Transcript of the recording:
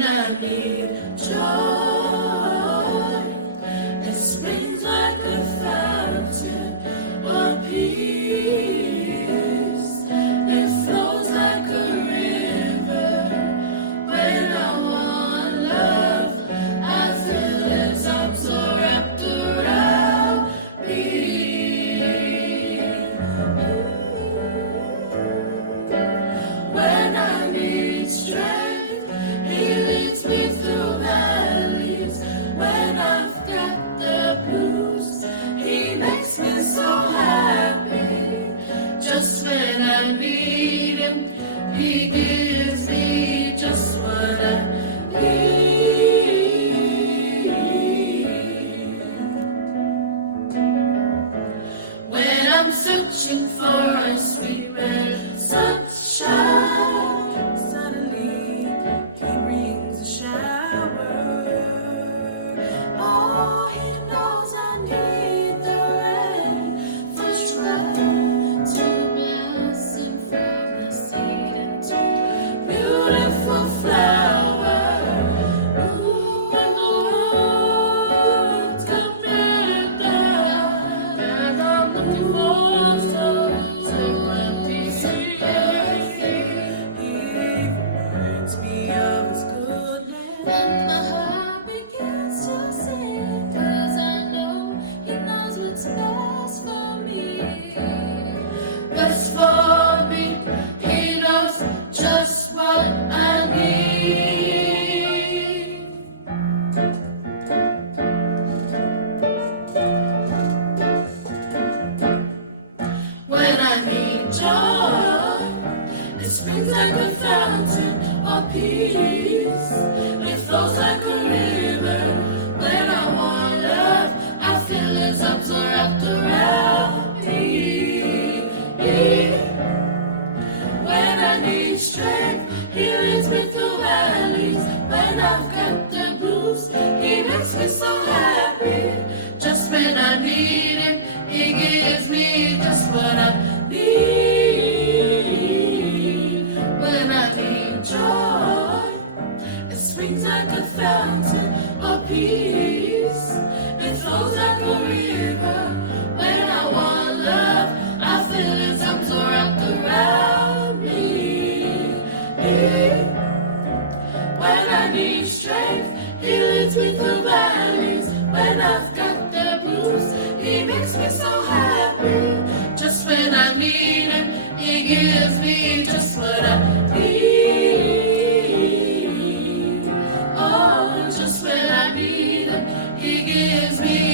when I need joy. It springs like a fountain or peace. It flows like a river. When I want love, I feel His arms are wrapped around me. When I need strength, He leads me through valleys. When I've got the blues, He makes me so happy. Just when I need Him, He gives me just what I need. When I'm searching for a sweet red sunshine, suddenly He brings a shower. Oh, He knows I need the rain, fresh rain to blossom from the seed into beautiful flower. Ooh, when the world's coming down, and I'm looking for some serenity. He reminds me of His goodness. When my heart begins to sing, 'cause I know He knows what's best for me. Best for me, He knows just what I need. When I need joy, it springs like a fountain or peace. It flows like a river. When I want love, I feel His arms are wrapped around me. When I need strength, He leads me through valleys. When I've got the blues, He makes me so happy. Just when I need Him, He gives me just what I need. When I need joy, it springs like a fountain or peace. It flows like a river. When I want love, I feel His arms are wrapped around me. When I need strength, He leads me through valleys. When I've got the blues, He makes me so happy. Just when I need Him, He gives me just what I need. Oh, just when I need Him, He gives me